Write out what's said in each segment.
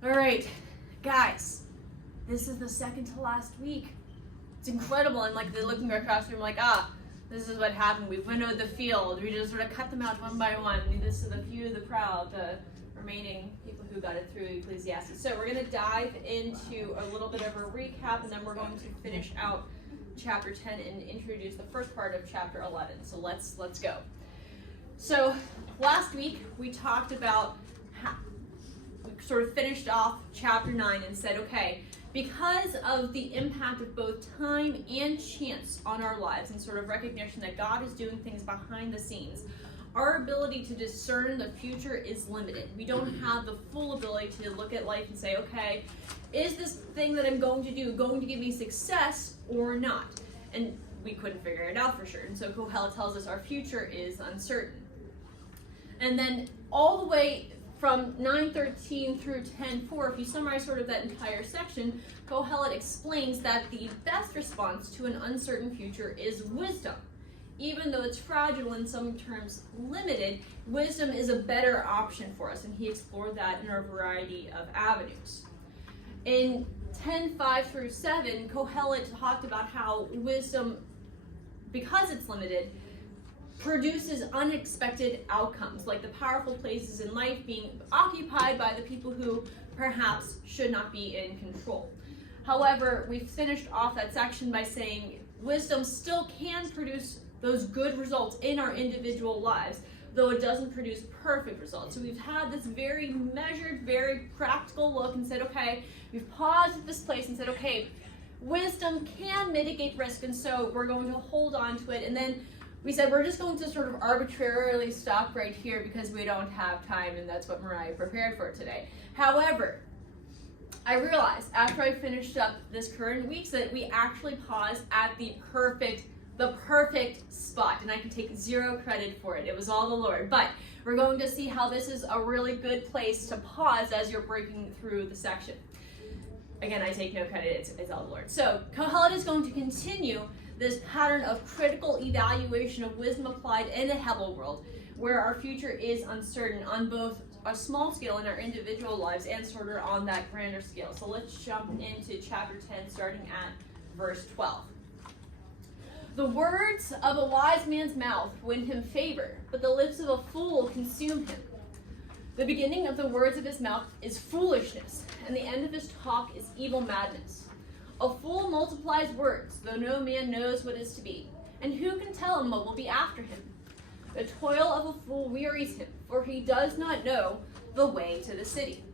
All right, guys, this is the second to last week. It's incredible. And like they're looking across the room like, this is what happened. We winnowed the field. We just sort of cut them out one by one. This is the few, the proud, the remaining people who got it through Ecclesiastes. So we're going to dive into a little bit of a recap, and then we're going to finish out chapter 10 and introduce the first part of chapter 11. So let's go. So last week we talked about sort of finished off chapter 9 and said, okay, because of the impact of both time and chance on our lives and sort of recognition that God is doing things behind the scenes, our ability to discern the future is limited. We don't have the full ability to look at life and say, okay, is this thing that I'm going to do going to give me success or not? And we couldn't figure it out for sure. And so Kohelet tells us our future is uncertain. And then all the way from 9:13 through 10:4, if you summarize sort of that entire section, Kohelet explains that the best response to an uncertain future is wisdom. Even though it's fragile and in some terms limited, wisdom is a better option for us, and he explored that in a variety of avenues. In 10:5 through 7, Kohelet talked about how wisdom, because it's limited, produces unexpected outcomes, like the powerful places in life being occupied by the people who perhaps should not be in control. However, we finished off that section by saying wisdom still can produce those good results in our individual lives, though it doesn't produce perfect results. So we've had this very measured, very practical look and said, okay, we've paused at this place and said, okay, wisdom can mitigate risk, and so we're going to hold on to it. And then we said we're just going to sort of arbitrarily stop right here because we don't have time, and that's what Mariah prepared for today. However, I realized after I finished up this current week that we actually paused at the perfect spot, and I can take zero credit for it. It was all the Lord. But we're going to see how this is a really good place to pause as you're breaking through the section. Again, I take no credit, it's all the Lord. So Kohelet is going to continue this pattern of critical evaluation of wisdom applied in a Hebel world, where our future is uncertain on both a small scale in our individual lives and sort of on that grander scale. So let's jump into chapter 10, starting at verse 12. The words of a wise man's mouth win him favor, but the lips of a fool consume him. The beginning of the words of his mouth is foolishness, and the end of his talk is evil madness. A fool multiplies words, though no man knows what is to be, and who can tell him what will be after him? The toil of a fool wearies him, for he does not know the way to the city.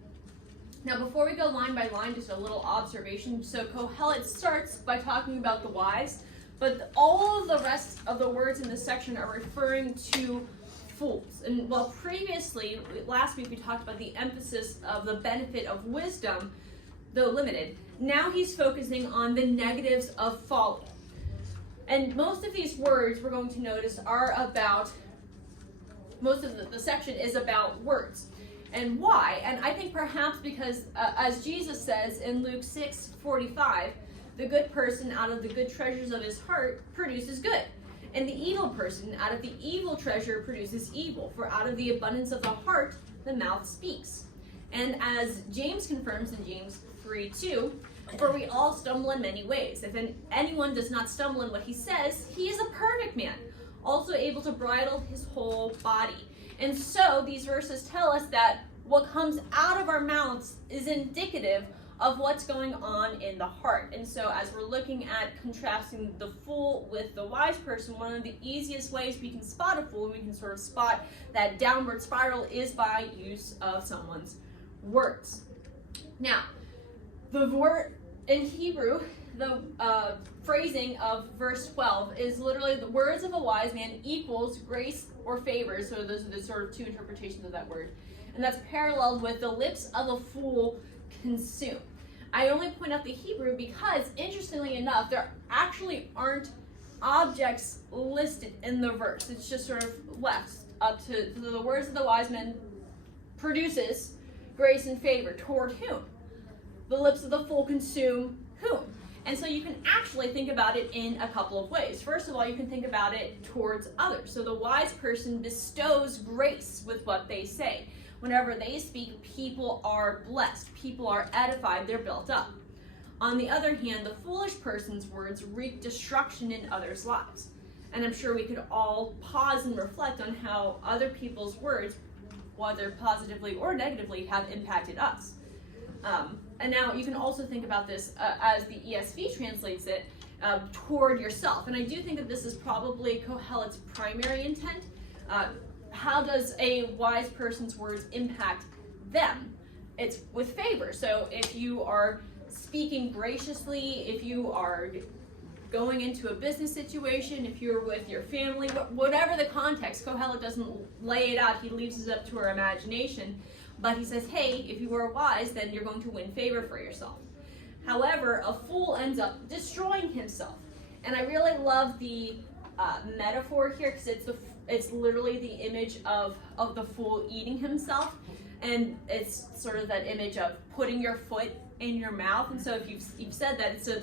Now, before we go line by line, just a little observation. So Kohelet starts by talking about the wise, but all of the rest of the words in this section are referring to fools. And while previously, last week, we talked about the emphasis of the benefit of wisdom, though limited, now he's focusing on the negatives of folly. And most of these words we're going to notice are about, most of the section is about words. And why? And I think perhaps because, as Jesus says in Luke 6:45, the good person out of the good treasures of his heart produces good. And the evil person out of the evil treasure produces evil. For out of the abundance of the heart, the mouth speaks. And as James confirms in James 3:2, for we all stumble in many ways. If anyone does not stumble in what he says, he is a perfect man, also able to bridle his whole body. And so these verses tell us that what comes out of our mouths is indicative of what's going on in the heart. And so as we're looking at contrasting the fool with the wise person, one of the easiest ways we can spot a fool, and we can sort of spot that downward spiral, is by use of someone's words. Now, the word in Hebrew, the phrasing of verse 12 is literally the words of a wise man equals grace or favor. So those are the sort of two interpretations of that word. And that's paralleled with the lips of a fool consume. I only point out the Hebrew because, interestingly enough, there actually aren't objects listed in the verse. It's just sort of left up to the words of the wise man produces grace and favor toward whom? The lips of the fool consume whom? And so you can actually think about it in a couple of ways. First of all, you can think about it towards others. So the wise person bestows grace with what they say. whenever they speak, people are blessed, people are edified, they're built up. On the other hand, the foolish person's words wreak destruction in others' lives. And I'm sure we could all pause and reflect on how other people's words, whether positively or negatively, have impacted us. And now you can also think about this as the ESV translates it, toward yourself. And I do think that this is probably Kohelet's primary intent. How does a wise person's words impact them? It's with favor. So if you are speaking graciously, if you are going into a business situation, if you're with your family, whatever the context, Kohelet doesn't lay it out, he leaves it up to our imagination, but he says, hey, if you are wise, then you're going to win favor for yourself. However, a fool ends up destroying himself. And I really love the metaphor here, because it's literally the image of the fool eating himself, and it's sort of that image of putting your foot in your mouth. And so if you've said that,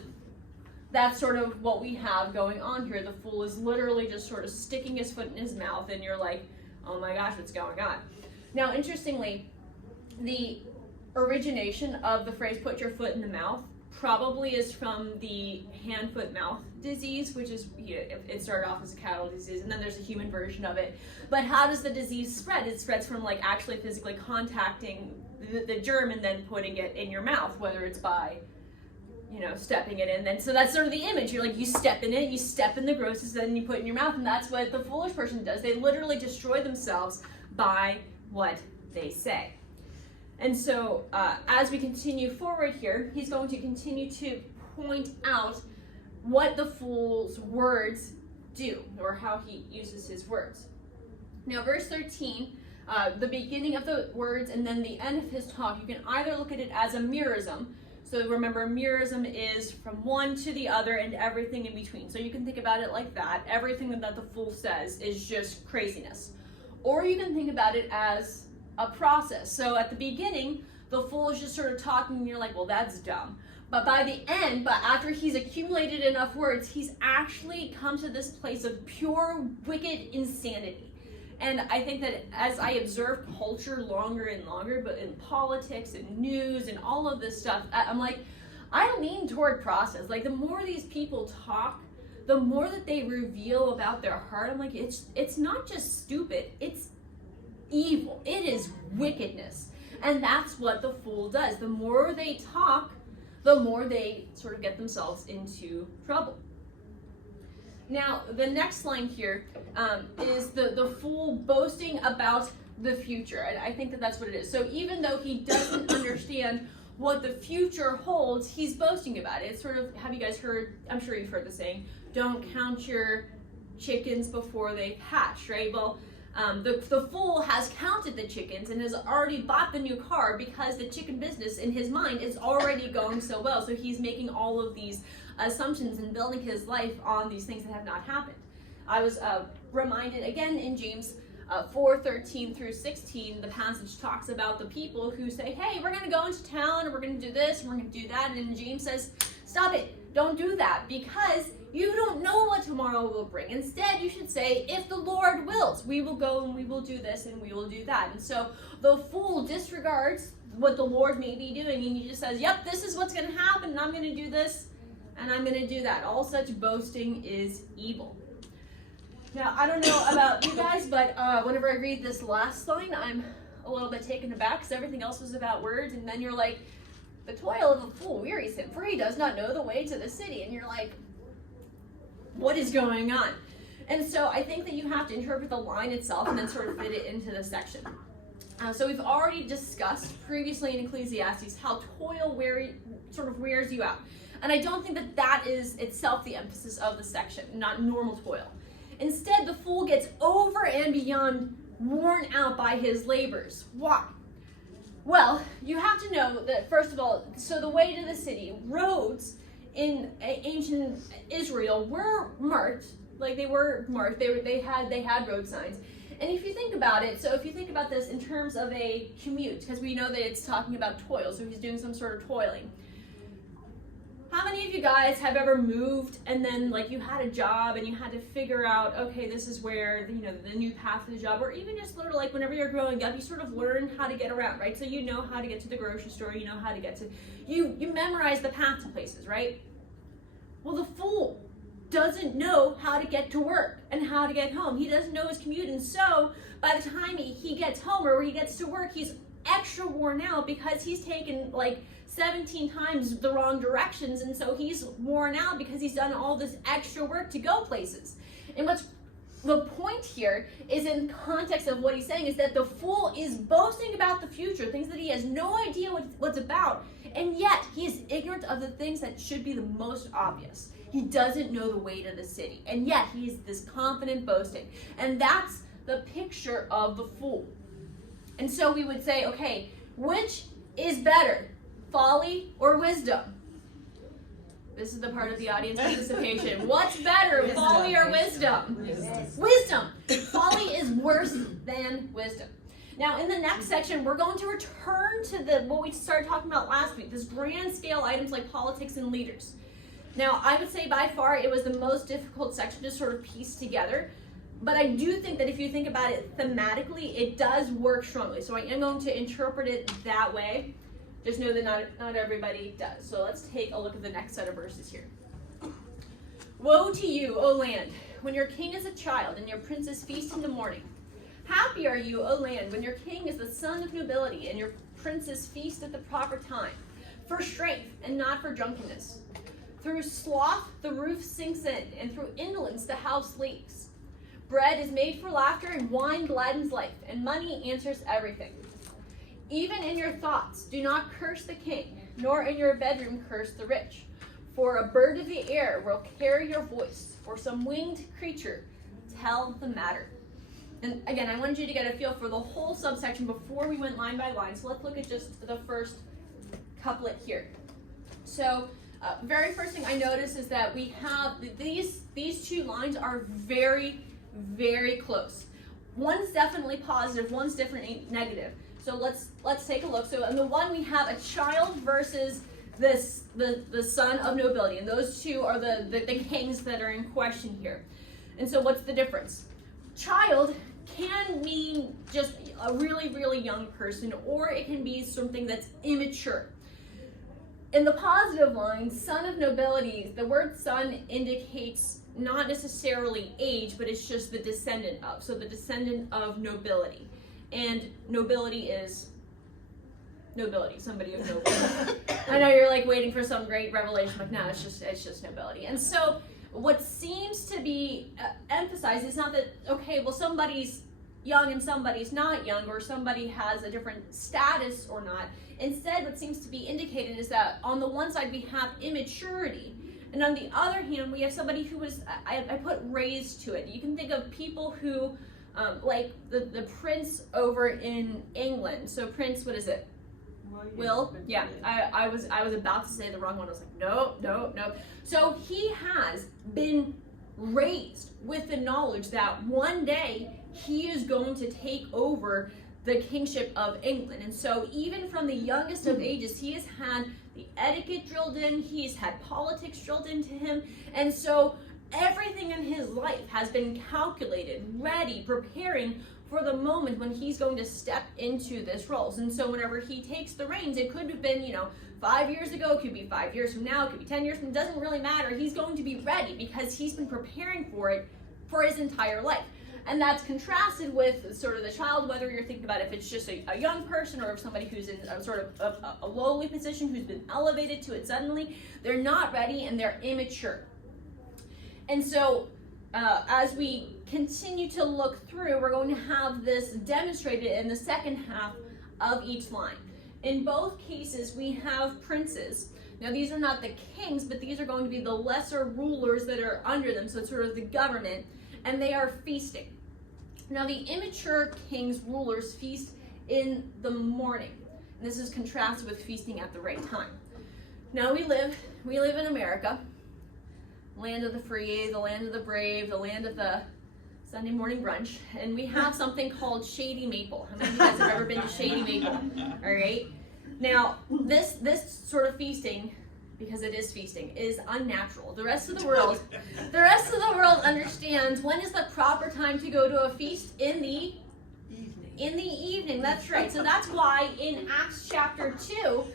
that's sort of what we have going on here. The fool is literally just sort of sticking his foot in his mouth, and you're like, oh my gosh, what's going on? Now, interestingly, the origination of the phrase put your foot in the mouth probably is from the hand-foot-mouth disease, which is, it started off as a cattle disease, and then there's a human version of it. But how does the disease spread? It spreads from like actually physically contacting the germ and then putting it in your mouth, whether it's by stepping it in. Then so that's sort of the image. You're like, you step in it, you step in the grossness, then you put it in your mouth, and that's what the foolish person does. They literally destroy themselves by what they say. And so as we continue forward here, he's going to continue to point out what the fool's words do, or how he uses his words. Now, verse 13, the beginning of the words and then the end of his talk, you can either look at it as a merism. So remember, merism is from one to the other and everything in between. So you can think about it like that. Everything that the fool says is just craziness. Or you can think about it as a process. So at the beginning, the fool is just sort of talking and you're like, well, that's dumb. But by the end, after he's accumulated enough words, he's actually come to this place of pure, wicked insanity. And I think that as I observe culture longer and longer, but in politics and news and all of this stuff, I'm like, I lean toward process. Like, the more these people talk, the more that they reveal about their heart. I'm like, it's not just stupid, it's evil. It is wickedness. And that's what the fool does. The more they talk, the more they sort of get themselves into trouble. Now, the next line here is the fool boasting about the future. And I think that that's what it is. So even though he doesn't understand what the future holds, he's boasting about it. It's sort of, have you guys heard, I'm sure you've heard the saying, don't count your chickens before they hatch, right? Well, the fool has counted the chickens and has already bought the new car because the chicken business in his mind is already going so well. So he's making all of these assumptions and building his life on these things that have not happened. I was reminded again in James 4:13 through 16, the passage talks about the people who say, hey, we're going to go into town and we're going to do this and we're going to do that. And then James says, stop it, don't do that, because you don't know what tomorrow will bring. Instead, you should say, if the Lord wills, we will go and we will do this and we will do that. And so the fool disregards what the Lord may be doing, and he just says, yep, this is what's going to happen, and I'm going to do this and I'm going to do that. All such boasting is evil. Now, I don't know about you guys, but whenever I read this last line, I'm a little bit taken aback, because everything else was about words, and then you're like, the toil of a fool wearies him, for he does not know the way to the city. And you're like, what is going on? And so I think that you have to interpret the line itself and then sort of fit it into the section. So we've already discussed previously in Ecclesiastes how toil sort of wears you out. And I don't think that that is itself the emphasis of the section, not normal toil. Instead, the fool gets over and beyond worn out by his labors. Why? Well, you have to know that, first of all, so the way to the city, roads in ancient Israel were marked, like they were marked, they had road signs. And if you think about it, so if you think about this in terms of a commute, because we know that it's talking about toil, so he's doing some sort of toiling. How many of you guys have ever moved and then like you had a job and you had to figure out, okay, this is where, you know, the new path of the job, or even just literally like whenever you're growing up, you sort of learn how to get around, right? So you know how to get to the grocery store, you know how to get to, you memorize the path to places, right? Well, the fool doesn't know how to get to work and how to get home. He doesn't know his commute, and so by the time he gets home or he gets to work, he's extra worn out because he's taken like 17 times the wrong directions, and so he's worn out because he's done all this extra work to go places. And what's the point here is, in context of what he's saying, is that the fool is boasting about the future, things that he has no idea what's about, and yet he is ignorant of the things that should be the most obvious. He doesn't know the way to the city, and yet he's this confident boasting. And that's the picture of the fool. And so we would say, okay, which is better, folly or wisdom? This is the part of the audience participation. What's better, folly or wisdom? Wisdom. Folly is worse than wisdom. Now, in the next section, we're going to return to what we started talking about last week, this grand scale items like politics and leaders. Now, I would say by far it was the most difficult section to sort of piece together, but I do think that if you think about it thematically, it does work strongly. So I am going to interpret it that way. Just know that not everybody does. So let's take a look at the next set of verses here. Woe to you, O land, when your king is a child and your princes feast in the morning. Happy are you, O land, when your king is the son of nobility and your princes feast at the proper time, for strength and not for drunkenness. Through sloth the roof sinks in, and through indolence the house leaks. Bread is made for laughter, and wine gladdens life, and money answers everything. Even in your thoughts do not curse the king, nor in your bedroom curse the rich. For a bird of the air will carry your voice, or some winged creature tell the matter. And again, I wanted you to get a feel for the whole subsection before we went line by line. So let's look at just the first couplet here. So very first thing I notice is that we have these two lines are very, very close. One's definitely positive, one's definitely negative. So let's take a look. So in the one we have a child versus the son of nobility, and those two are the kings that are in question here. And so what's the difference? Child can mean just a really, really young person, or it can be something that's immature. In the positive line, son of nobility, the word son indicates not necessarily age, but it's just the descendant of. So the descendant of nobility. And nobility is nobility, somebody of nobility. I know you're like waiting for some great revelation, like no, it's just nobility. And so what seems to be emphasized is not that, okay, well somebody's young and somebody's not young, or somebody has a different status or not. Instead, what seems to be indicated is that on the one side we have immaturity, and on the other hand we have somebody who was, I put raised to it. You can think of people who, like the prince over in England. So Prince, what is it? Will? Yeah, I was about to say the wrong one. I was like, no. So he has been raised with the knowledge that one day he is going to take over the kingship of England. And so even from the youngest of ages, he has had the etiquette drilled in, he's had politics drilled into him, and so everything in his life has been calculated, ready, preparing for the moment when he's going to step into this role. And so whenever he takes the reins, it could have been, 5 years ago, it could be 5 years from now, it could be 10 years from now, it doesn't really matter. He's going to be ready because he's been preparing for it for his entire life. And that's contrasted with sort of the child, whether you're thinking about if it's just a young person or if somebody who's in a sort of a lowly position who's been elevated to it suddenly. They're not ready and they're immature. And so as we continue to look through, we're going to have this demonstrated in the second half of each line. In both cases, we have princes. Now, these are not the kings, but these are going to be the lesser rulers that are under them, so it's sort of the government, and they are feasting. Now, the immature kings, rulers, feast in the morning. And this is contrasted with feasting at the right time. Now, we live in America, land of the free, the land of the brave, the land of the Sunday morning brunch, and we have something called Shady Maple. How many of you guys have ever been to Shady Maple? All right. Now, this sort of feasting because it is feasting, is unnatural. The rest of the world understands when is the proper time to go to a feast in the evening. That's right. So that's why in Acts chapter 2,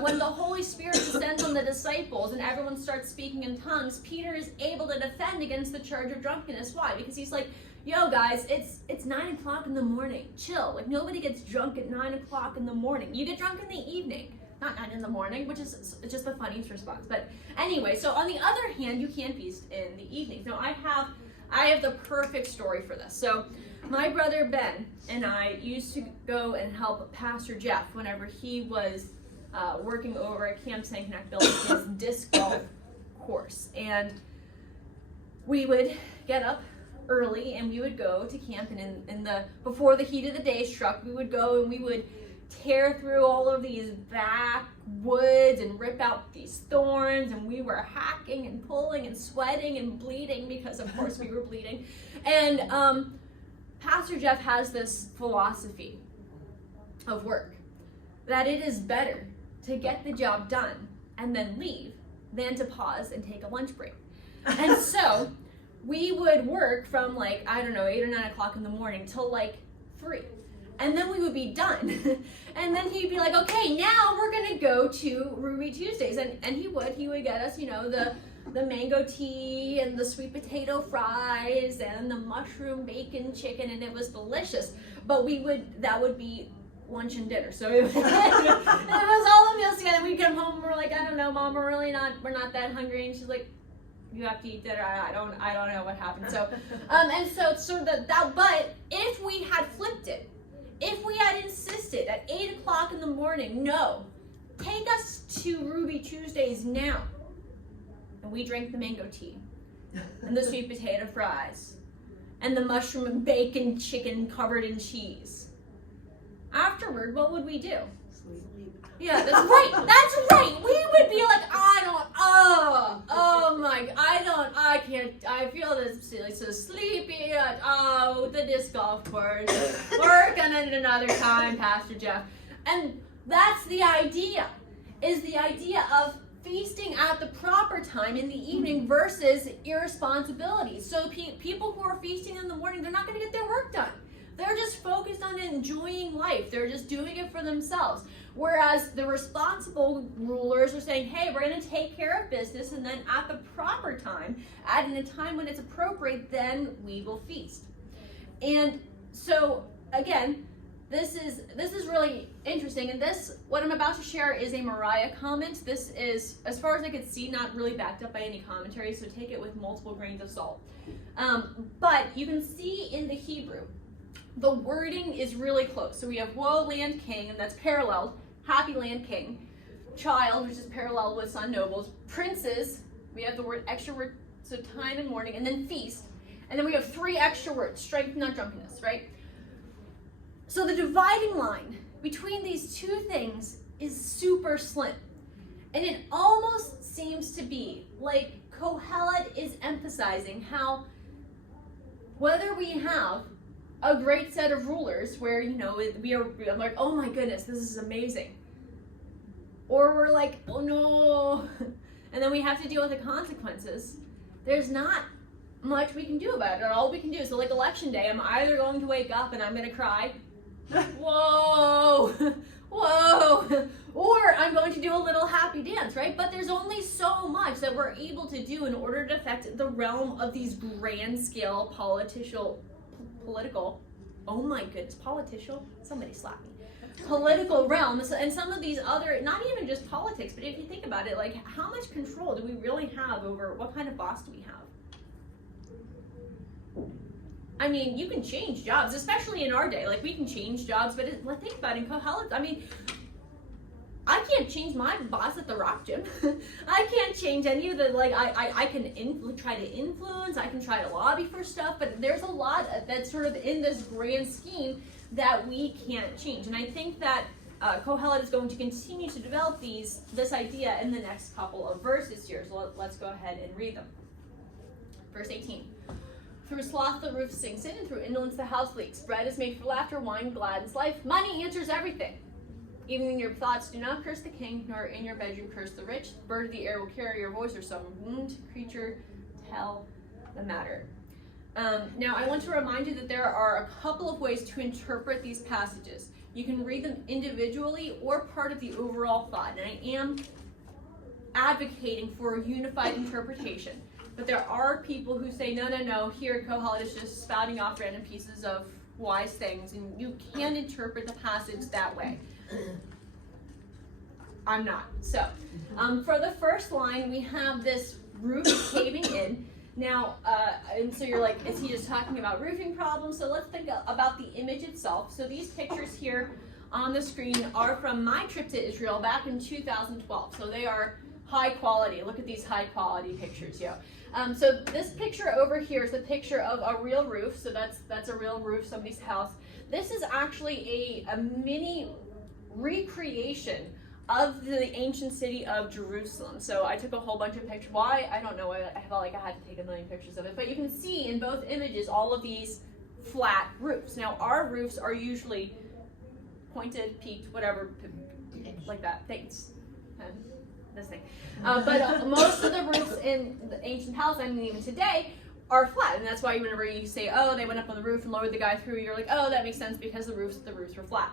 when the Holy Spirit descends on the disciples and everyone starts speaking in tongues, Peter is able to defend against the charge of drunkenness. Why? Because he's like, yo guys, it's 9 o'clock in the morning. Chill. Like, nobody gets drunk at 9 o'clock in the morning. You get drunk in the evening, not 9 in the morning, which is just the funniest response. But anyway, so on the other hand, you can feast in the evening. Now I have the perfect story for this. So my brother Ben and I used to go and help Pastor Jeff whenever he was working over at Camp St. Connect building his disc golf course. And we would get up early and we would go to camp, and before the heat of the day struck, we would go and we would tear through all of these backwoods and rip out these thorns, and we were hacking and pulling and sweating and bleeding because of course we were bleeding. And Pastor Jeff has this philosophy of work, that it is better to get the job done and then leave than to pause and take a lunch break. And so we would work from 8 or 9 o'clock in the morning till 3. And then we would be done. And then he'd be like, okay, now we're gonna go to Ruby Tuesdays. And he would get us, the mango tea and the sweet potato fries and the mushroom bacon chicken, and it was delicious. But that would be lunch and dinner. So it was all the meals together. We'd come home and we're like, I don't know, Mom, we're not that hungry. And she's like, you have to eat dinner. I don't know what happened. So, and so sort of that, but if we had flipped it, if we had insisted at 8 o'clock in the morning, no, take us to Ruby Tuesdays now. And we drank the mango tea and the sweet potato fries and the mushroom and bacon chicken covered in cheese. Afterward, what would we do? Sleep. Yeah, that's right. That's right. We would be like, I can't, I feel this so sleepy. The disc golf course. We're gonna need another time, Pastor Jeff. And that's the idea, is the idea of feasting at the proper time in the evening versus irresponsibility. So people who are feasting in the morning, they're not gonna get their work done. They're just focused on enjoying life. They're just doing it for themselves. Whereas the responsible rulers are saying, hey, we're going to take care of business, and then at the proper time, at a time when it's appropriate, then we will feast. And so, again, this is really interesting. And what I'm about to share is a Mariah comment. This is, as far as I could see, not really backed up by any commentary, so take it with multiple grains of salt. But you can see in the Hebrew, the wording is really close. So we have woe, land, king, and that's paralleled. Happy land, king. Child, which is parallel with son, nobles. Princes, we have the extra word, so time and morning, and then feast. And then we have 3 extra words, strength, not drunkenness, right? So the dividing line between these 2 things is super slim. And it almost seems to be like Kohelet is emphasizing how whether we have a great set of rulers where, I'm like, oh my goodness, this is amazing. Or we're like, oh no. And then we have to deal with the consequences. There's not much we can do about it. All we can do is, so election day, I'm either going to wake up and I'm going to cry, whoa, whoa, or I'm going to do a little happy dance, right? But there's only so much that we're able to do in order to affect the realm of these grand scale political, somebody slap me, political realms, and some of these other, not even just politics, but if you think about it, how much control do we really have over what kind of boss do we have? I mean, you can change jobs, especially in our day. We can change jobs, but think about it, in Kohelet, I mean, I can't change my boss at the rock gym. I can't change any of the, I can try to influence, I can try to lobby for stuff, but there's a lot that's sort of in this grand scheme that we can't change. And I think that Kohelet is going to continue to develop this idea in the next couple of verses here. So let's go ahead and read them. Verse 18. Through sloth the roof sinks in, and through indolence the house leaks. Bread is made for laughter, wine gladdens life. Money answers everything. Even in your thoughts, do not curse the king, nor in your bedroom curse the rich. The bird of the air will carry your voice, or some winged creature tell the matter. Now, I want to remind you that there are a couple of ways to interpret these passages. You can read them individually or part of the overall thought, and I am advocating for a unified interpretation. But there are people who say, no, here Kohelet is just spouting off random pieces of wise things, and you can interpret the passage that way. I'm not. So, for the first line, we have this roof caving in. Now, and so you're like, is he just talking about roofing problems? So let's think about the image itself. So these pictures here on the screen are from my trip to Israel back in 2012. So they are high quality. Look at these high quality pictures, yo. So this picture over here is a picture of a real roof. So that's a real roof, somebody's house. This is actually a mini recreation of the ancient city of Jerusalem. So I took a whole bunch of pictures. Why? I don't know. I felt like I had to take a million pictures of it. But you can see in both images all of these flat roofs. Now our roofs are usually pointed, peaked, whatever, like that. Thanks. This thing. But most of the roofs in the ancient Palestine, and even today, are flat. And that's why whenever you say, oh, they went up on the roof and lowered the guy through, you're like, oh, that makes sense because the roofs were flat.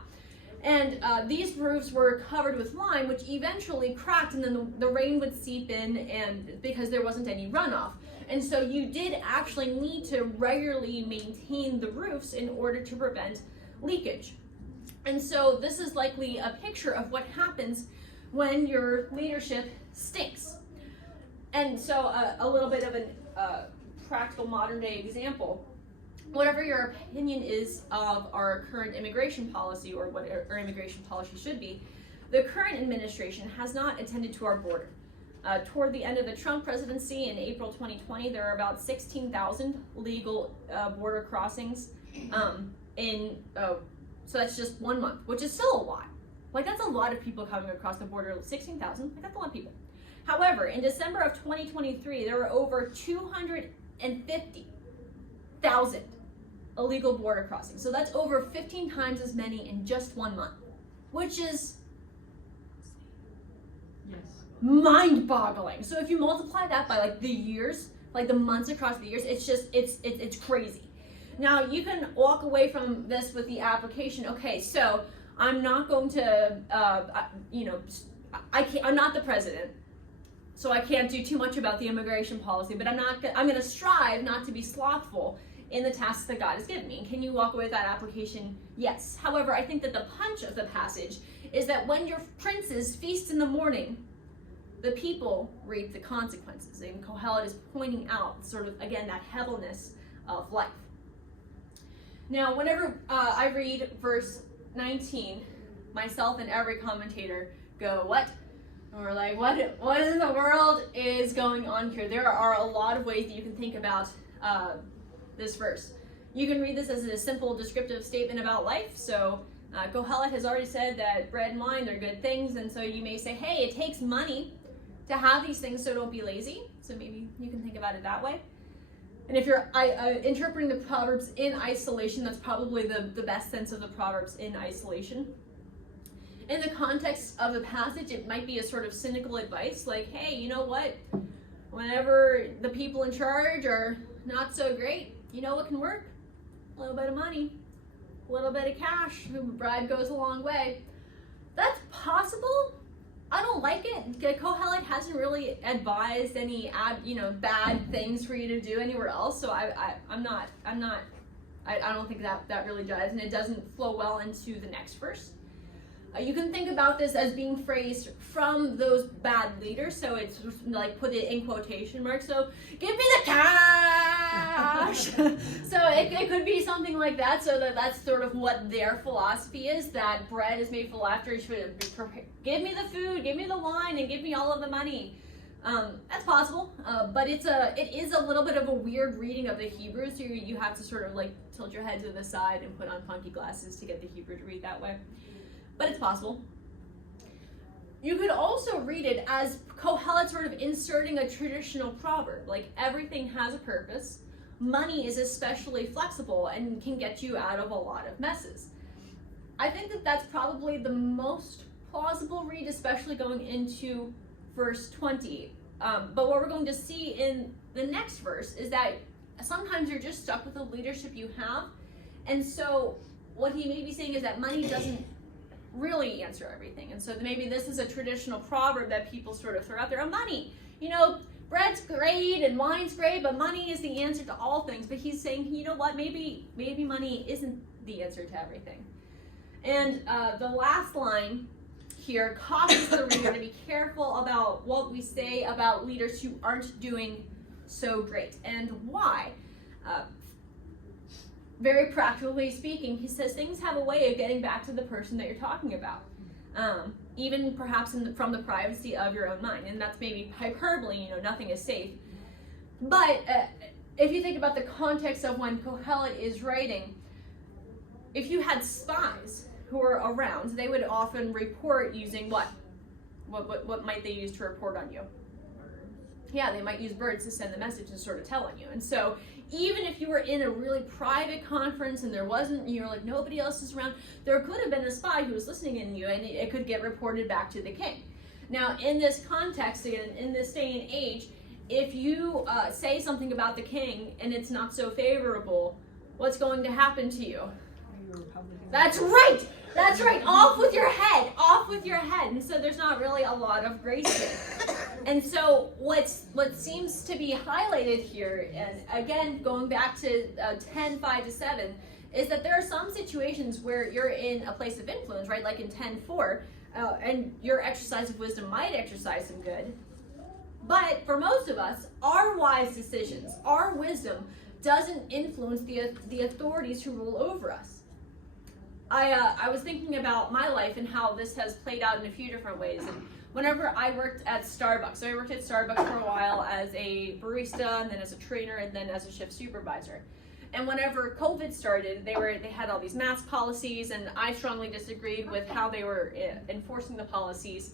And these roofs were covered with lime, which eventually cracked, and then the rain would seep in, and because there wasn't any runoff. And so you did actually need to regularly maintain the roofs in order to prevent leakage. And so this is likely a picture of what happens when your leadership stinks. And so a little bit of a practical modern day example. Whatever your opinion is of our current immigration policy, or what our immigration policy should be, the current administration has not attended to our border. Toward the end of the Trump presidency in April 2020, there are about 16,000 legal border crossings so that's just 1 month, which is still a lot. Like, that's a lot of people coming across the border. 16,000, like, that's a lot of people. However, in December of 2023, there were over 250,000 illegal border crossings. So that's over 15 times as many in just 1 month, which is mind-boggling. So if you multiply that by like the years, like the months across the years, it's crazy. Now you can walk away from this with the application. Okay, so I'm not going to, I'm not the president, so I can't do too much about the immigration policy. But I'm going to strive not to be slothful in the tasks that God has given me. And can you walk away with that application? Yes. However, I think that the punch of the passage is that when your princes feast in the morning, the people reap the consequences. And Kohelet is pointing out sort of, again, that heaviness of life. Now, whenever I read verse 19, myself and every commentator go, what? And we're like, what in the world is going on here? There are a lot of ways that you can think about this verse. You can read this as a simple descriptive statement about life. So Kohelet has already said that bread and wine, they're good things. And so you may say, hey, it takes money to have these things, so don't be lazy. So maybe you can think about it that way. And if you're interpreting the Proverbs in isolation, that's probably the best sense of the Proverbs in isolation. In the context of the passage, it might be a sort of cynical advice, like, hey, you know what? Whenever the people in charge are not so great, you know what can work? A little bit of money, a little bit of cash. A bribe goes a long way. That's possible. I don't like it. Kohelet hasn't really advised any bad things for you to do anywhere else. So I don't think that really jives, and it doesn't flow well into the next verse. You can think about this as being phrased from those bad leaders, so it's like put it in quotation marks. So give me the cash. So it could be something like that. So that's sort of what their philosophy is. That bread is made for laughter. You should give me the food, give me the wine, and give me all of the money. That's possible, but it is a little bit of a weird reading of the Hebrew. So you have to sort of like tilt your head to the side and put on funky glasses to get the Hebrew to read that way. But it's possible. You could also read it as Kohelet sort of inserting a traditional proverb, like everything has a purpose. Money is especially flexible and can get you out of a lot of messes. I think that that's probably the most plausible read, especially going into verse 20. But what we're going to see in the next verse is that sometimes you're just stuck with the leadership you have. And so what he may be saying is that money doesn't really answer everything. And so maybe this is a traditional proverb that people sort of throw out there. Oh, money, bread's great and wine's great, but money is the answer to all things. But he's saying, you know what, maybe money isn't the answer to everything. And the last line here cautions the reader to be careful about what we say about leaders who aren't doing so great. And why? Very practically speaking, he says things have a way of getting back to the person that you're talking about, even perhaps from the privacy of your own mind. And that's maybe hyperbole, nothing is safe. But if you think about the context of when Kohelet is writing, if you had spies who were around, they would often report using what? What might they use to report on you? Yeah, they might use birds to send the message and sort of tell on you. And so even if you were in a really private conference and you're like nobody else is around, there could have been a spy who was listening in you, and it could get reported back to the king. Now, in this context, again, in this day and age, if you say something about the king and it's not so favorable, what's going to happen to you? That's right. That's right. Off with your head. Off with your head. And so there's not really a lot of grace here. And so what seems to be highlighted here, and again, going back to 10:5-7, is that there are some situations where you're in a place of influence, right? Like in 10:4, and your exercise of wisdom might exercise some good. But for most of us, our wise decisions, our wisdom, doesn't influence the authorities who rule over us. I was thinking about my life and how this has played out in a few different ways. And whenever I worked at Starbucks, so I worked at Starbucks for a while as a barista, and then as a trainer, and then as a shift supervisor. And whenever COVID started, they had all these mask policies, and I strongly disagreed with how they were enforcing the policies.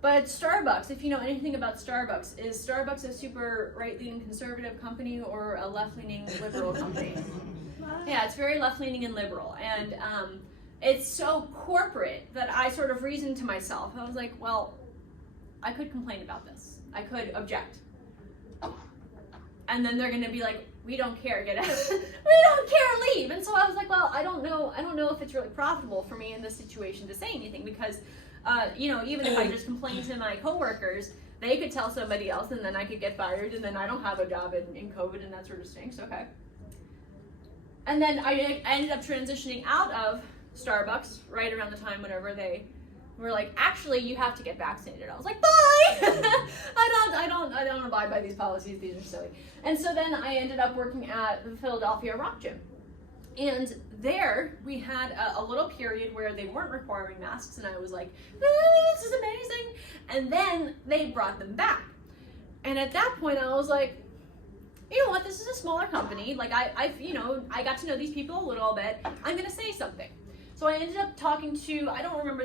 But Starbucks, if you know anything about Starbucks, is Starbucks a super right-leaning conservative company or a left-leaning liberal company? Yeah, it's very left-leaning and liberal. And it's so corporate that I sort of reasoned to myself. I was like, well, I could complain about this. I could object. And then they're going to be like, we don't care, get out. We don't care, leave. And so I was like, well, I don't know if it's really profitable for me in this situation to say anything, because even if I just complain to my coworkers, they could tell somebody else, and then I could get fired, and then I don't have a job in COVID, and that sort of stinks. Okay. And then I ended up transitioning out of Starbucks right around the time whenever they were like, actually, you have to get vaccinated. I was like, bye. I don't abide by these policies. These are silly. And so then I ended up working at the Philadelphia Rock Gym. And there we had a little period where they weren't requiring masks, and I was like, this is amazing. And then they brought them back. And at that point I was like, you know what, this is a smaller company. Like I got to know these people a little bit. I'm gonna say something. So I ended up talking to, I don't remember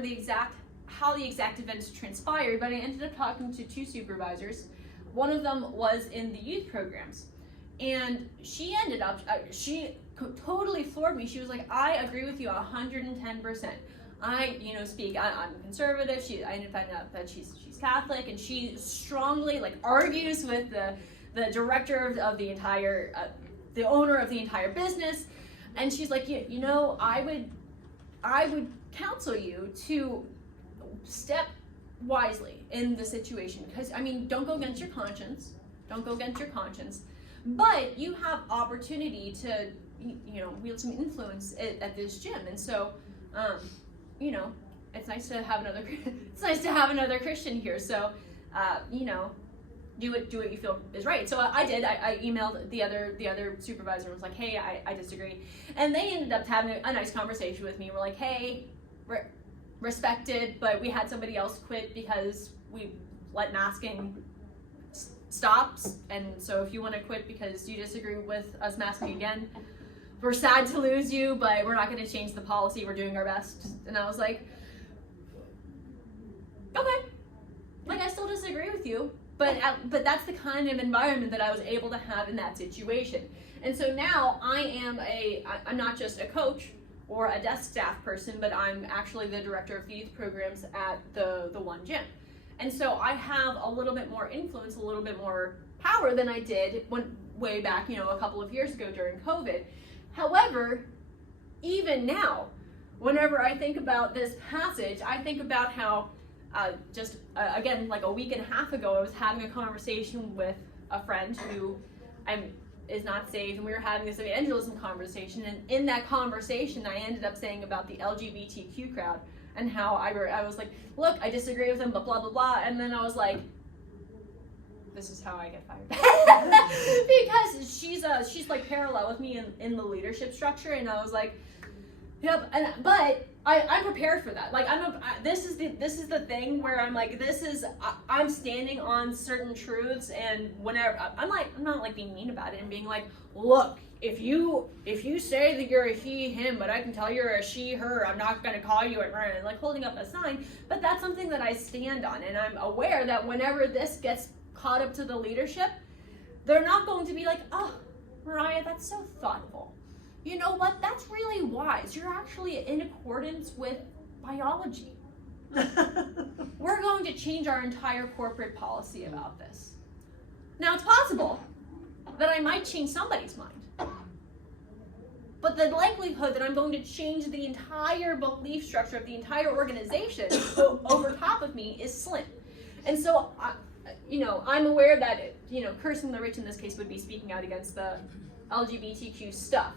how the exact events transpired, but I ended up talking to two supervisors. One of them was in the youth programs, and she ended up, she totally floored me. She was like, I agree with you 110%. I'm conservative. I ended up finding out that she's Catholic, and she strongly argues with the director of the entire, the owner of the entire business, and she's like, I would counsel you to step wisely in the situation, because don't go against your conscience. Don't go against your conscience, but you have opportunity to wield some influence at this gym, and so it's nice to have another Christian here. So do what you feel is right. So I did. I emailed the other supervisor and was like, hey, I disagree. And they ended up having a nice conversation with me. We're like, hey, respected, but we had somebody else quit because we let masking stops. And so if you want to quit because you disagree with us masking again, we're sad to lose you, but we're not going to change the policy. We're doing our best. And I was like, okay, I still disagree with you. But that's the kind of environment that I was able to have in that situation. And so now I'm not just a coach or a desk staff person, but I'm actually the director of the youth programs at the one gym. And so I have a little bit more influence, a little bit more power than I did way back, a couple of years ago during COVID. However, even now, whenever I think about this passage, I think about how again, like a week and a half ago, I was having a conversation with a friend who is not saved, and we were having this evangelism conversation, and in that conversation I ended up saying about the LGBTQ crowd and how I was like, look, I disagree with them, but blah blah blah, and then I was like, this is how I get fired. Because she's like parallel with me in the leadership structure, and I was like, yep, but I'm prepared for that. Like this is the thing where I'm like, I'm standing on certain truths, and whenever I'm not like being mean about it and being like, look, if you say that you're a he, him, but I can tell you're a she, her, I'm not gonna call you and like holding up a sign. But that's something that I stand on, and I'm aware that whenever this gets caught up to the leadership, they're not going to be like, oh, Mariah, that's so thoughtful. You know what? That's really wise. You're actually in accordance with biology. We're going to change our entire corporate policy about this. Now, it's possible that I might change somebody's mind. But the likelihood that I'm going to change the entire belief structure of the entire organization over top of me is slim. And so, I'm aware that, cursing the rich in this case would be speaking out against the LGBTQ stuff.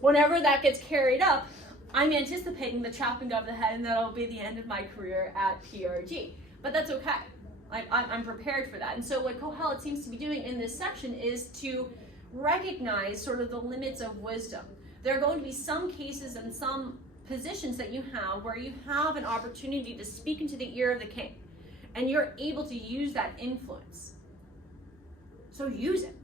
Whenever that gets carried up, I'm anticipating the chopping of the head, and that'll be the end of my career at PRG. But that's okay. I'm prepared for that. And so what Kohelet seems to be doing in this section is to recognize sort of the limits of wisdom. There are going to be some cases and some positions that you have where you have an opportunity to speak into the ear of the king, and you're able to use that influence. So use it.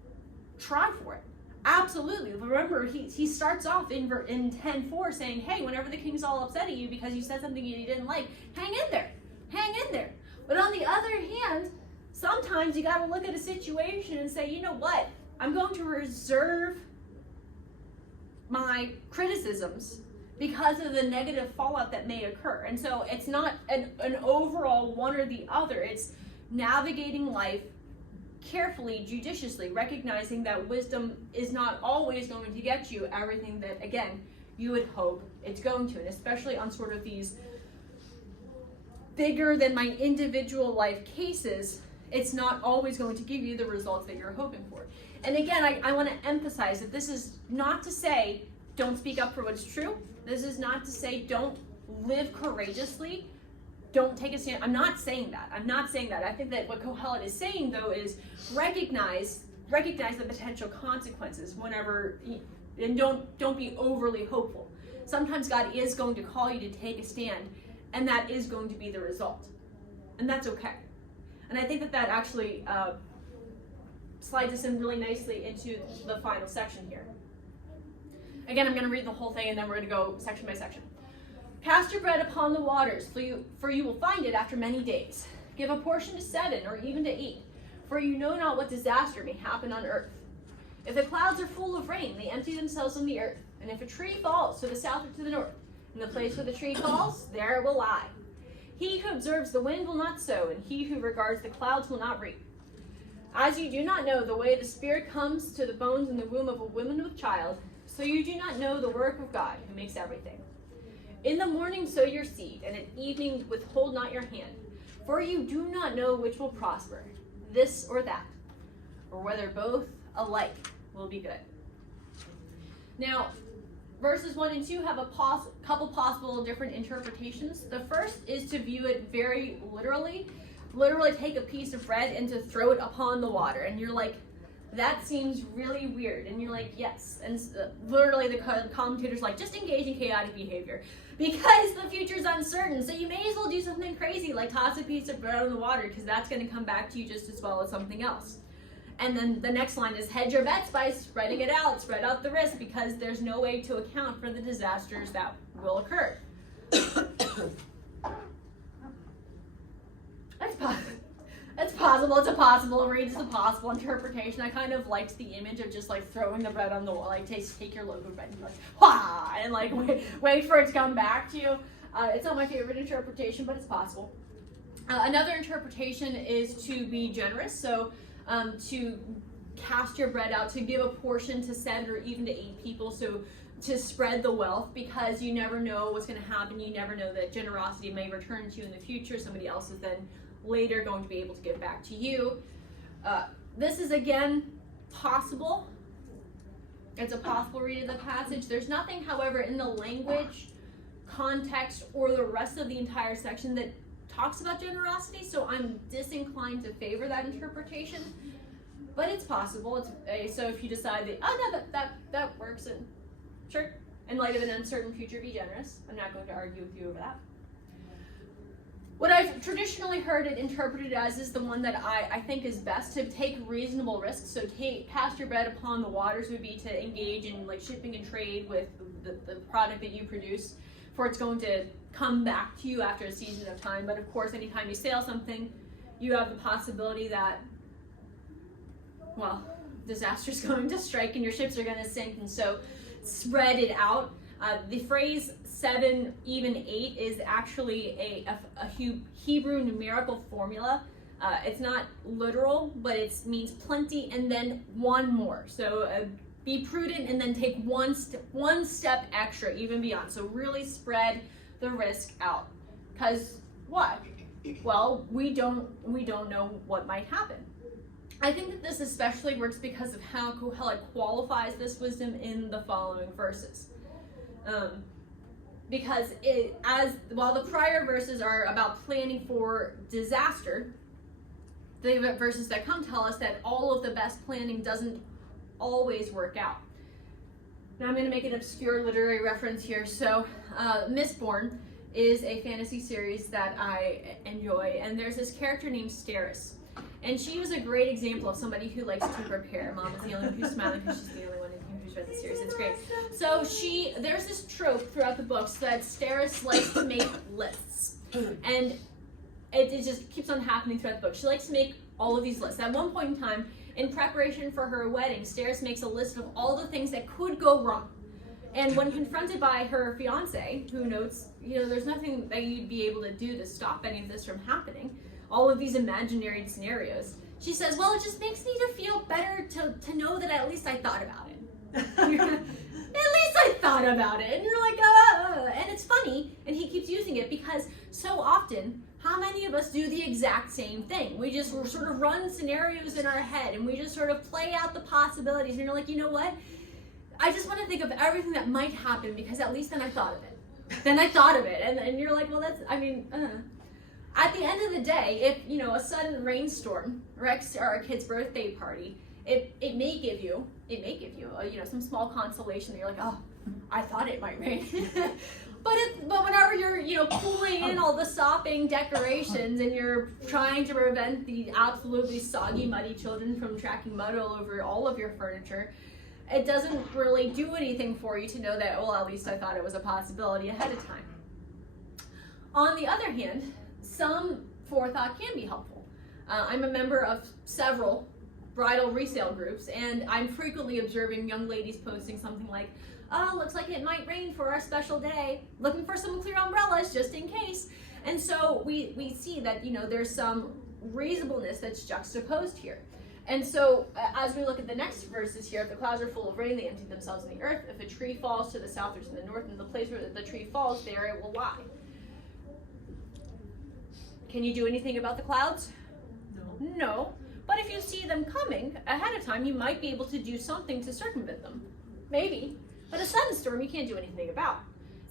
Try for it. Absolutely. Remember, he starts off in 10:4 saying, hey, whenever the king's all upset at you because you said something you didn't like, hang in there. Hang in there. But on the other hand, sometimes you got to look at a situation and say, you know what? I'm going to reserve my criticisms because of the negative fallout that may occur. And so it's not an overall one or the other. It's navigating life carefully, judiciously, recognizing that wisdom is not always going to get you everything that, again, you would hope it's going to. And especially on sort of these bigger than my individual life cases, it's not always going to give you the results that you're hoping for. And again, I want to emphasize that this is not to say don't speak up for what's true. This is not to say don't live courageously. Don't take a stand. I'm not saying that. I think that what Kohelet is saying, though, is recognize the potential consequences whenever, and don't be overly hopeful. Sometimes God is going to call you to take a stand, and that is going to be the result. And that's okay. And I think that actually slides us in really nicely into the final section here. Again, I'm going to read the whole thing, and then we're going to go section by section. Cast your bread upon the waters, for you will find it after many days. Give a portion to 7, or even to 8, for you know not what disaster may happen on earth. If the clouds are full of rain, they empty themselves on the earth. And if a tree falls to the south or to the north, in the place where the tree falls, there it will lie. He who observes the wind will not sow, and he who regards the clouds will not reap. As you do not know the way the Spirit comes to the bones in the womb of a woman with child, so you do not know the work of God, who makes everything. In the morning sow your seed, and at evening withhold not your hand, for you do not know which will prosper, this or that, or whether both alike will be good. Now, verses 1 and 2 have a couple possible different interpretations. The first is to view it very literally take a piece of bread and to throw it upon the water. And you're like, that seems really weird. And you're like, yes. And literally the commentator's like, just engage in chaotic behavior because the future's uncertain. So you may as well do something crazy like toss a piece of bread in the water, because that's going to come back to you just as well as something else. And then the next line is hedge your bets by spreading it out, spread out the risk, because there's no way to account for the disasters that will occur. It's possible. It's a possible read. It's a possible interpretation. I kind of liked the image of just like throwing the bread on the wall. Like take your loaf of bread and like, wah, and like wait for it to come back to you. It's not my favorite interpretation, but it's possible. Another interpretation is to be generous. So to cast your bread out, to give a portion to 7 or even to 8 people. So to spread the wealth, because you never know what's going to happen. You never know that generosity may return to you in the future. Somebody else is then later going to be able to give back to you. This is again possible. It's a possible read of the passage. There's nothing, however, in the language, context, or the rest of the entire section that talks about generosity, so I'm disinclined to favor that interpretation. But it's possible. So if you decide that, oh no, that works, and sure, in light of an uncertain future, be generous. I'm not going to argue with you over that. What I've traditionally heard it interpreted as is the one that I think is best, to take reasonable risks. So cast your bread upon the waters would be to engage in like shipping and trade with the product that you produce, for it's going to come back to you after a season of time. But of course, anytime you sail something, you have the possibility that, well, disaster is going to strike and your ships are going to sink, and so spread it out. The phrase 7, even 8 is actually a Hebrew numerical formula. It's not literal, but it means plenty and then one more. So be prudent and then take one step extra, even beyond. So really spread the risk out. Because what? Well, we don't know what might happen. I think that this especially works because of how it qualifies this wisdom in the following verses. Because while the prior verses are about planning for disaster, the verses that come tell us that all of the best planning doesn't always work out. Now I'm going to make an obscure literary reference here. So Mistborn is a fantasy series that I enjoy, and there's this character named Steris. And she was a great example of somebody who likes to prepare. Mom is the only one who's smiling because she's the only one who's read the series. It's great. So there's this trope throughout the books that Steris likes to make lists. And it just keeps on happening throughout the book. She likes to make all of these lists. At one point in time, in preparation for her wedding, Steris makes a list of all the things that could go wrong. And when confronted by her fiance, who notes, there's nothing that you'd be able to do to stop any of this from happening, all of these imaginary scenarios, she says, well, it just makes me to feel better to know that at least I thought about it. At least I thought about it. And you're like, and it's funny, and he keeps using it because so often, how many of us do the exact same thing? We just sort of run scenarios in our head, and we just sort of play out the possibilities, and you're like, you know what? I just want to think of everything that might happen because at least then I thought of it. And you're like, well, At the end of the day, if a sudden rainstorm wrecks our kid's birthday party, it may give you some small consolation that you're like, oh, I thought it might rain. but whenever you're pulling in all the sopping decorations and you're trying to prevent the absolutely soggy, muddy children from tracking mud all over all of your furniture, it doesn't really do anything for you to know that, well, at least I thought it was a possibility ahead of time. On the other hand, some forethought can be helpful. I'm a member of several bridal resale groups, and I'm frequently observing young ladies posting something like, oh, looks like it might rain for our special day, looking for some clear umbrellas just in case. And so we see that there's some reasonableness that's juxtaposed here. And so as we look at the next verses here, if the clouds are full of rain, they empty themselves in the earth. If a tree falls to the south or to the north, and the place where the tree falls, there it will lie. Can you do anything about the clouds? No. But if you see them coming ahead of time, you might be able to do something to circumvent them. Maybe. But a sudden storm, you can't do anything about.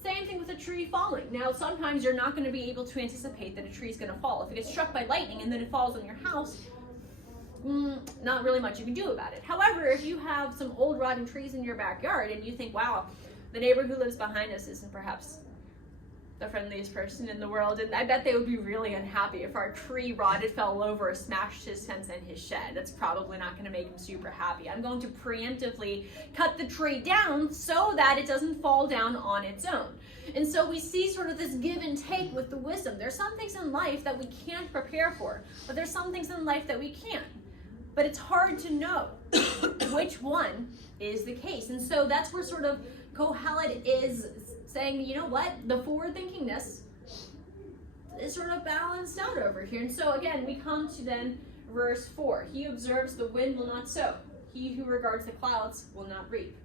Same thing with a tree falling. Now, sometimes you're not going to be able to anticipate that a tree is going to fall. If it gets struck by lightning and then it falls on your house, not really much you can do about it. However, if you have some old rotten trees in your backyard and you think, wow, the neighbor who lives behind us isn't perhaps the friendliest person in the world, and I bet they would be really unhappy if our tree rotted, fell over, smashed his fence and his shed. That's probably not going to make him super happy. I'm going to preemptively cut the tree down so that it doesn't fall down on its own. And so we see sort of this give and take with the wisdom. There's some things in life that we can't prepare for, but there's some things in life that we can. But it's hard to know which one is the case. And so that's where sort of Kohelet is saying, you know what, the forward-thinkingness is sort of balanced out over here. And so again, we come to then verse 4. He observes the wind will not sow. He who regards the clouds will not reap.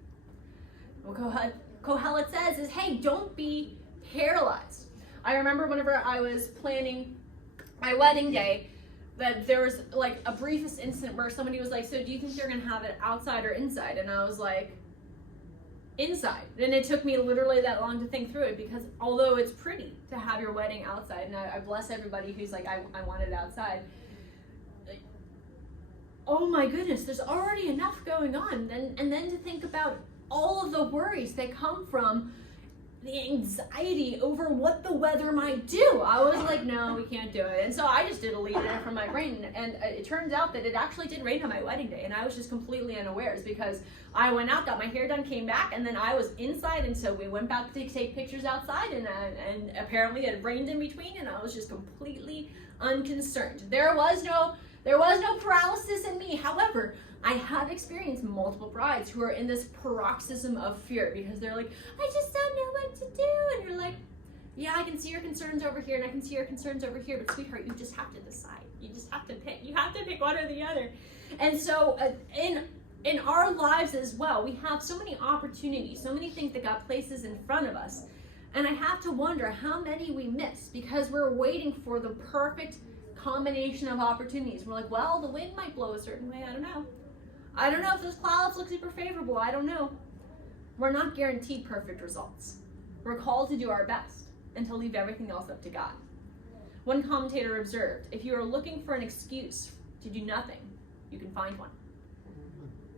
What Kohelet says is, hey, don't be paralyzed. I remember whenever I was planning my wedding day, that there was like a briefest instant where somebody was like, so do you think you're going to have it outside or inside? And I was like, inside. And it took me literally that long to think through it, because although it's pretty to have your wedding outside, and I bless everybody who's like, I want it outside. Like, oh my goodness, there's already enough going on. And then to think about all of the worries that come from the anxiety over what the weather might do. I was like, no, we can't do it. And so I just deleted it from my brain. And it turns out that it actually did rain on my wedding day. And I was just completely unawares, because I went out, got my hair done, came back, and then I was inside. And so we went back to take pictures outside, and apparently it rained in between, and I was just completely unconcerned. There was no paralysis in me. However, I have experienced multiple brides who are in this paroxysm of fear, because they're like, I just don't know what to do. And you're like, yeah, I can see your concerns over here, and I can see your concerns over here, but sweetheart, you just have to decide. You just have to pick. You have to pick one or the other. And so in our lives as well, we have so many opportunities, so many things that God places in front of us. And I have to wonder how many we miss because we're waiting for the perfect combination of opportunities. We're like, well, the wind might blow a certain way. I don't know. I don't know if those clouds look super favorable. I don't know. We're not guaranteed perfect results. We're called to do our best and to leave everything else up to God. One commentator observed, if you are looking for an excuse to do nothing, you can find one.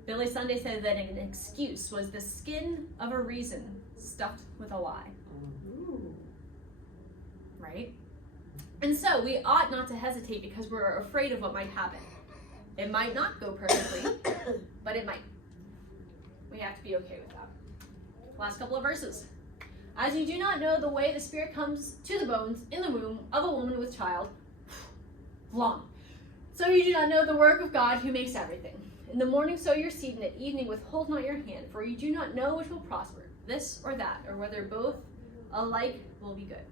Billy Sunday said that an excuse was the skin of a reason stuffed with a lie. Right? And so we ought not to hesitate because we're afraid of what might happen. It might not go perfectly, but it might. We have to be okay with that. Last couple of verses. As you do not know the way the Spirit comes to the bones in the womb of a woman with child, long. So you do not know the work of God who makes everything. In the morning sow your seed, and at evening withhold not your hand, for you do not know which will prosper, this or that, or whether both alike will be good.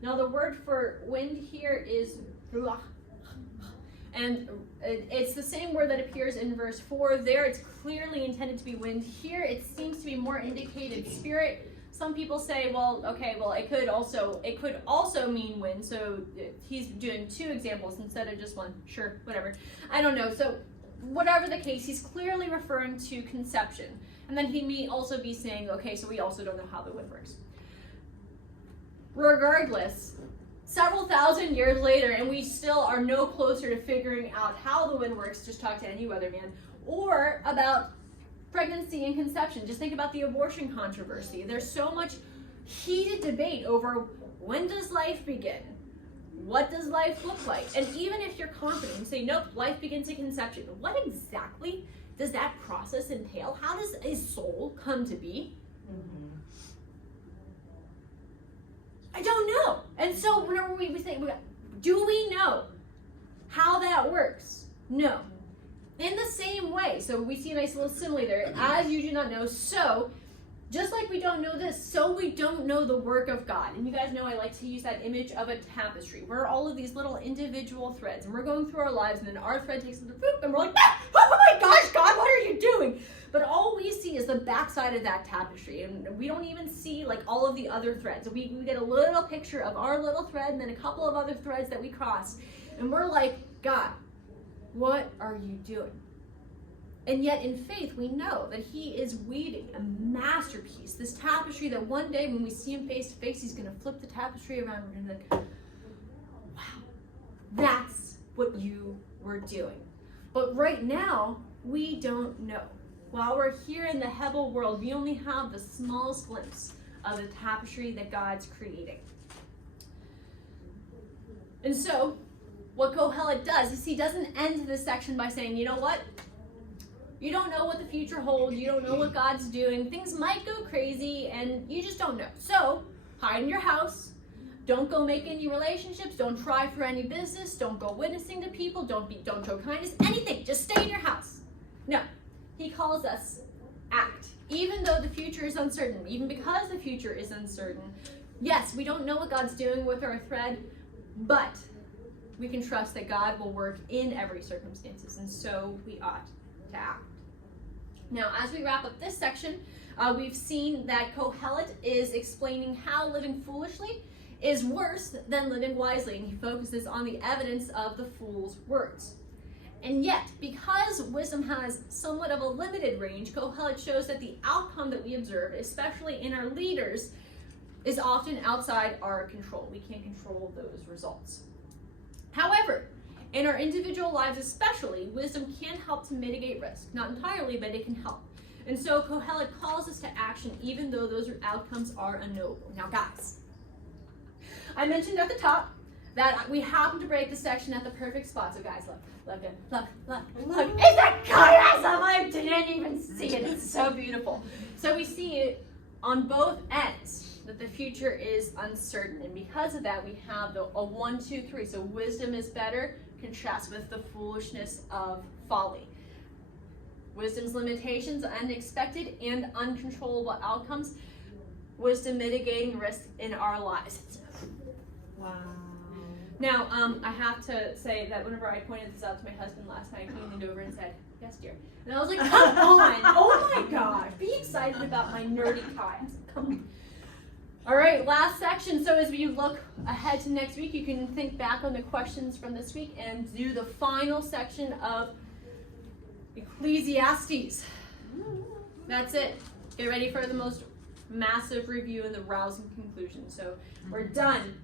Now the word for wind here is ruach. And it's the same word that appears in verse 4. There it's clearly intended to be wind. Here it seems to be more indicated spirit. Some people say, well, okay, well, it could also mean wind. So he's doing two examples instead of just one. Sure, whatever. I don't know. So whatever the case, he's clearly referring to conception. And then he may also be saying, okay, so we also don't know how the wind works. Regardless, several thousand years later, and we still are no closer to figuring out how the wind works, just talk to any weatherman, or about pregnancy and conception. Just think about the abortion controversy. There's so much heated debate over when does life begin? What does life look like? And even if you're confident and say, nope, life begins at conception, what exactly does that process entail? How does a soul come to be? I don't know. And so whenever we say, do we know how that works? No. In the same way, so we see a nice little simile there. As you do not know, so just like we don't know this, so we don't know the work of God. And you guys know I like to use that image of a tapestry, where all of these little individual threads, and we're going through our lives, and then our thread takes us to boop, and we're like, oh my gosh, God, what are you doing? But all we see is the backside of that tapestry, and we don't even see like all of the other threads. We get a little picture of our little thread and then a couple of other threads that we cross, and we're like, God, what are you doing? And yet in faith, we know that he is weaving a masterpiece, this tapestry that one day when we see him face to face, he's going to flip the tapestry around and we're going to think, wow, that's what you were doing. But right now, we don't know. While we're here in the Hebel world, we only have the smallest glimpse of the tapestry that God's creating. And so, what Kohelet does is he doesn't end this section by saying, you know what? You don't know what the future holds. You don't know what God's doing. Things might go crazy, and you just don't know. So, hide in your house. Don't go make any relationships. Don't try for any business. Don't go witnessing to people. Don't show kindness. Anything. Just stay in your house. No. He calls us act. Even though the future is uncertain, even because the future is uncertain, yes, we don't know what God's doing with our thread, but we can trust that God will work in every circumstances, and so we ought to act. Now, as we wrap up this section, we've seen that Kohelet is explaining how living foolishly is worse than living wisely, and he focuses on the evidence of the fool's words. And yet, because wisdom has somewhat of a limited range, Kohelet shows that the outcome that we observe, especially in our leaders, is often outside our control. We can't control those results. However, in our individual lives especially, wisdom can help to mitigate risk. Not entirely, but it can help. And so Kohelet calls us to action even though those outcomes are unknowable. Now guys, I mentioned at the top that we happen to break the section at the perfect spot. So guys, look. Is that color? I didn't even see it. It's so beautiful. So we see it on both ends that the future is uncertain. And because of that, we have a 1, 2, 3. So wisdom is better, contrast with the foolishness of folly. Wisdom's limitations, unexpected and uncontrollable outcomes. Wisdom mitigating risk in our lives. Wow. Now, I have to say that whenever I pointed this out to my husband last night, he leaned over and said, "Yes, dear." And I was like, come on. Oh my gosh. Be excited about my nerdy Kai. Come on. All right, last section. So as we look ahead to next week, you can think back on the questions from this week and do the final section of Ecclesiastes. That's it. Get ready for the most massive review and the rousing conclusion. So we're done.